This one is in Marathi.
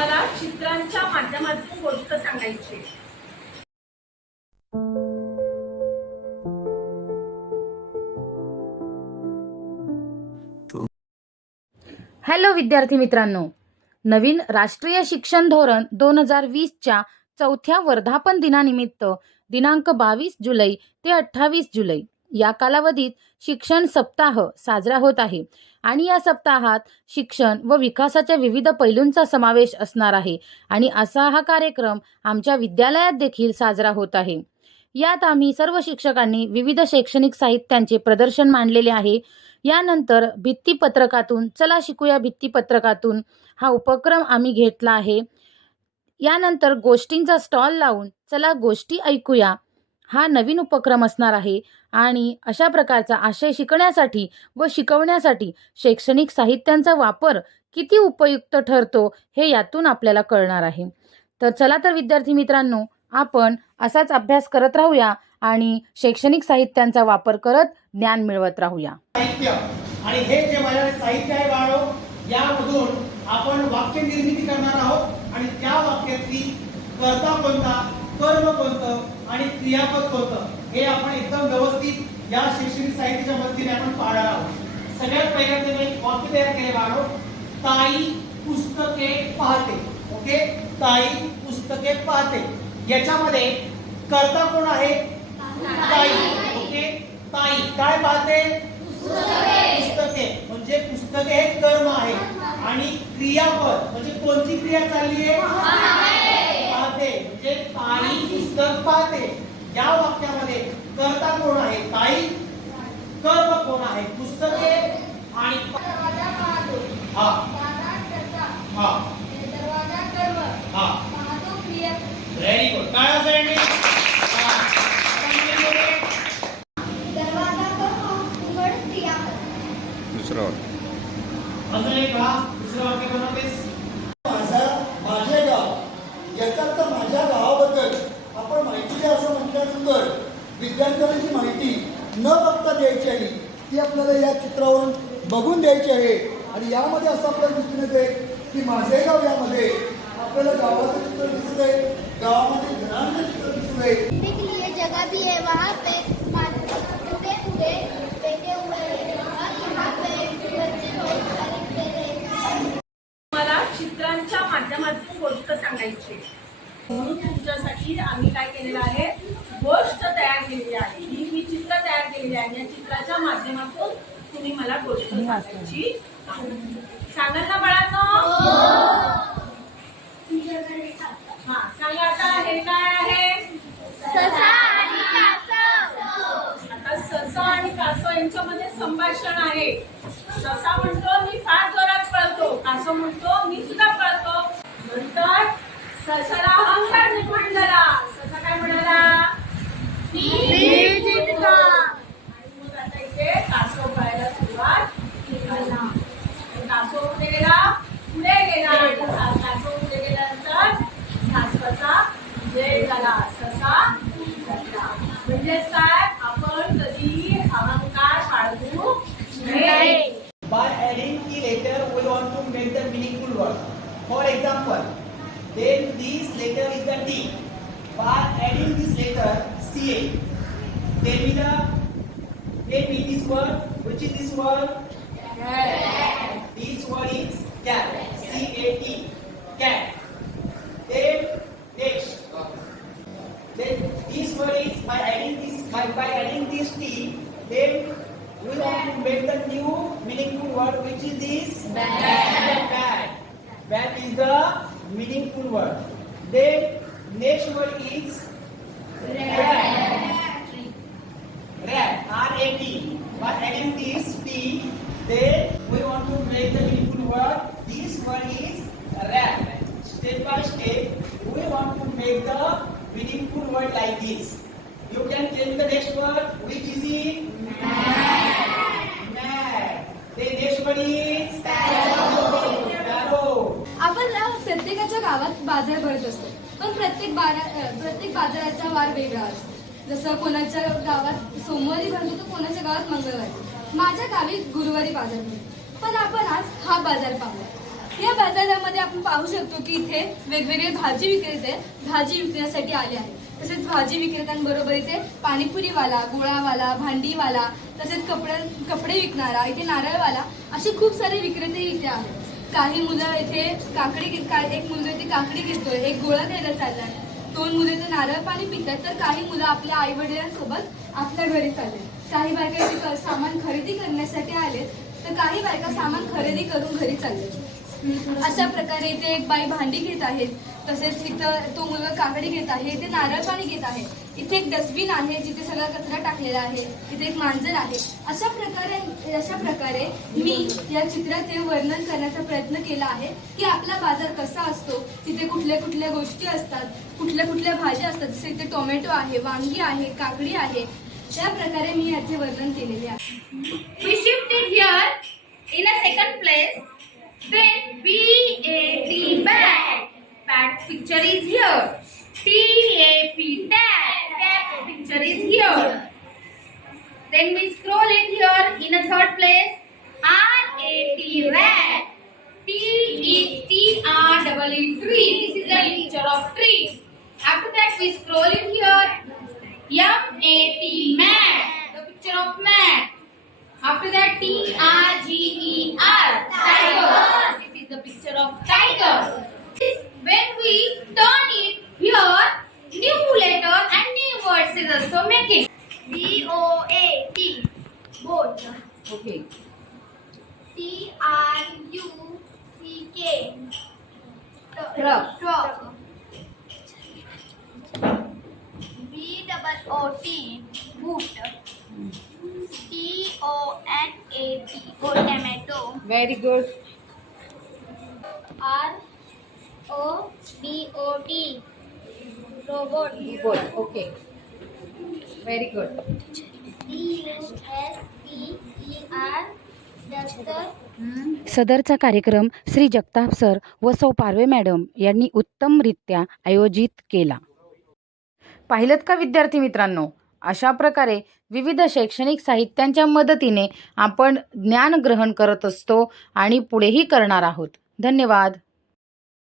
मला चित्रांच्या माध्यमातून गोष्ट सांगायची आहे. हॅलो विद्यार्थी मित्रांनो नवीन राष्ट्रीय शिक्षण धोरण दोन हजार वीसच्या चौथ्या वर्धापन दिनानिमित्त दिनांक बावीस जुलै ते अठ्ठावीस जुलै या कालावधीत शिक्षण सप्ताह साजरा होत आहे. आणि या सप्ताहात शिक्षण व विकासाच्या विविध पैलूंचा समावेश असणार आहे. आणि असा हा कार्यक्रम आमच्या विद्यालयात देखील साजरा होत आहे. यात आम्ही सर्व शिक्षकांनी विविध शैक्षणिक साहित्यांचे प्रदर्शन मांडलेले आहे. यानंतर भित्तीपत्रकातून चला शिकूया भित्तीपत्रकातून हा उपक्रम आम्ही घेतला आहे. यानंतर गोष्टींचा स्टॉल लावून चला गोष्टी ऐकूया. हा नवीन उपक्रम असणार आहे. आणि अशा प्रकारचा आशय शिकण्यासाठी व शिकवण्यासाठी शैक्षणिक साहित्यांचा वापर किती उपयुक्त ठरतो हे यातून आपल्याला कळणार आहे. तर चला तर विद्यार्थी मित्रांनो आपण असाच अभ्यास करत राहूया आणि शैक्षणिक साहित्यांचा वापर करत ज्ञान मिळवत राहूया. साहित्य. आणि हे जे माझ्याकडे साहित्य आहे बाळो यामधून आपण वाक्य निर्मिती करणार आहोत. आणि त्या वाक्यातली कर्ता कोणता कर्म कोणतं आणि क्रियापद होतं. हे आपण एकदम व्यवस्थित या शैक्षणिक साहित्याच्या मदतीने आपण पाहणार आहोत. सगळ्यात पहिल्यांदा मी एक वाक्य तयार केले बाळो ताई पुस्तके पाहते. ओके? ताई पुस्तके पाहते. याच्यामध्ये कर्ता कोण आहे? ताई. ओके? ताई. काय पाहते? पुस्तके. म्हणजे पुस्तके हे कर्म आहे. आणि क्रियापद. म्हणजे कोणती क्रिया चालली आहे? म्हणजे ताई पुस्तक पाहते या वाक्यामध्ये कर्ता कोण आहे? ताई? कर्म कोण आहे? पुस्तके आणि हा. हा. हा व्हेरी गुड काय असेल दुसरा अजून एक दुसरं वाक्य बनवतेस माझा माझे गाव याचा अर्थ माझ्या गावाबद्दल आपण माहिती द्या असं म्हटल्यानंतर विद्यार्थ्यांची माहिती न बघता द्यायची आहे. ती आपल्याला या चित्रावरून बघून द्यायची आहे. आणि यामध्ये असं आपल्याला दिसून येते की माझे गाव यामध्ये आपल्याला गावाचं चित्र दिसत आहे. गावामध्ये घरांचं चित्र दिसत आहे. घूमने के लिए जगह भी है. वहाँ पे टूटे हुए बैठे हुए हैं। और यहाँ पे बच्चे बहुत सारे खेल रहे हैं। मला चित्रांच्या माध्यमातून गोष्ट सांगायची आहे. म्हणून तुमच्यासाठी आम्ही काय केलेलं आहे गोष्ट तयार केलेली आहे ही मी चित्र तयार केलेली आहे या चित्राच्या माध्यमातून तुम्ही मला गोष्ट सांगायची आहे. सांगाल ना बाळांनो? हा. सांगा आता हे काय आहे? आता ससा आणि कासव यांच्यामध्ये संभाषण आहे. ससा म्हणतो मी फार जोरात पळतो. कासव म्हणतो मी सुद्धा पळतो. नंतर ससाला अहंकार निर्माण झाला ससा काय म्हणाला? Example, then this letter is the D. By adding this letter, CA, then we the then we this word, which is this word? This word is cat. C A T. Cat. Then next. Then this word is by adding this by, by adding this T, then we want to make the new meaningful word which is this bat. Bat. Bat is the meaningful word. Then next word is rat. Rat. R A T. By adding this T, then we want to make the meaningful word. This word is rat. Step by step, we want to make the meaningful word like this. You can change the next word, which is in mad. The next word is गावात बाजार भरत असतो. पण प्रत्येक बारा प्रत्येक बाजाराचा वार वेगळा असतो. जसं कोणाच्या गावात सोमवारी भरतो तर कोणाच्या गावात मंगळवारी. माझ्या गावी गुरुवारी बाजार भरतो. पण आपण आज हा बाजार पाहूया. या बाजारामध्ये आपण पाहू शकतो की इथे वेगवेगळे भाजी विक्रेते भाजी विकण्यासाठी आले आहेत. तसेच भाजी विक्रेत्यांबरोबर इथे पाणीपुरीवाला गोळावाला भांडीवाला तसेच कपडे कपडे विकणारा इथे नारळवाला असे खूप सारे विक्रेते इथे आहेत. काही मुलं इथे काकडी का- एक मुलगा इथे काकडी घेतोय एक गोळा घ्यायला चाललाय. दोन मुलं इथे नारळ पाणी पितात तर काही मुलं आपल्या आई वडिलांसोबत आपल्या घरी चालले काही बायका इथे सामान खरेदी करण्यासाठी आले तर काही बायका सामान खरेदी करून घरी चालले अशा प्रकारे इथे एक बाई भांडी घेत आहे तसेच इथं तो मुलगा काकडी घेत आहे इथे नारळ पाणी घेत आहे. इथे एक डस्टबिन आहे जिथे सगळा कचरा टाकलेला आहे इथे एक मांजर आहे. अशा प्रकारे अशा प्रकारे मी या चित्राचे वर्णन करण्याचा प्रयत्न केला आहे की आपला बाजार कसा असतो तिथे कुठल्या कुठल्या गोष्टी असतात कुठल्या कुठल्या भाज्या असतात. जसे इथे टोमॅटो आहे वांगी आहे काकडी आहे त्या प्रकारे मी याचे वर्णन केलेले आहे. We shifted here in a second place then B A T bat. Bat picture is here T A P tag Picture is here. Then we scroll it here in a third place. R A T rat. T E T R double E tree. This is the picture of tree. After that we scroll it here. M A T mat. The picture of mat. After that, T R G E R, tiger. This is the picture of tiger. This, when we turn it here, new letter and new Scissors. So also making. B O A T. Boat. Okay. T R U C K. Truck. Truck. B double O T. Boot. T O N A T. Oh, Tomato. Very good. R O B O T. Robot. Robot. Okay. Very good सदरचा कार्यक्रम श्री जगताप सर व सौ पारवे मॅडम यांनी उत्तमरित्या आयोजित केला. पाहिलं का विद्यार्थी मित्रांनो? अशा प्रकारे विविध शैक्षणिक साहित्यांच्या मदतीने आपण ज्ञान ग्रहण करत असतो आणि पुढेही करणार आहोत. धन्यवाद.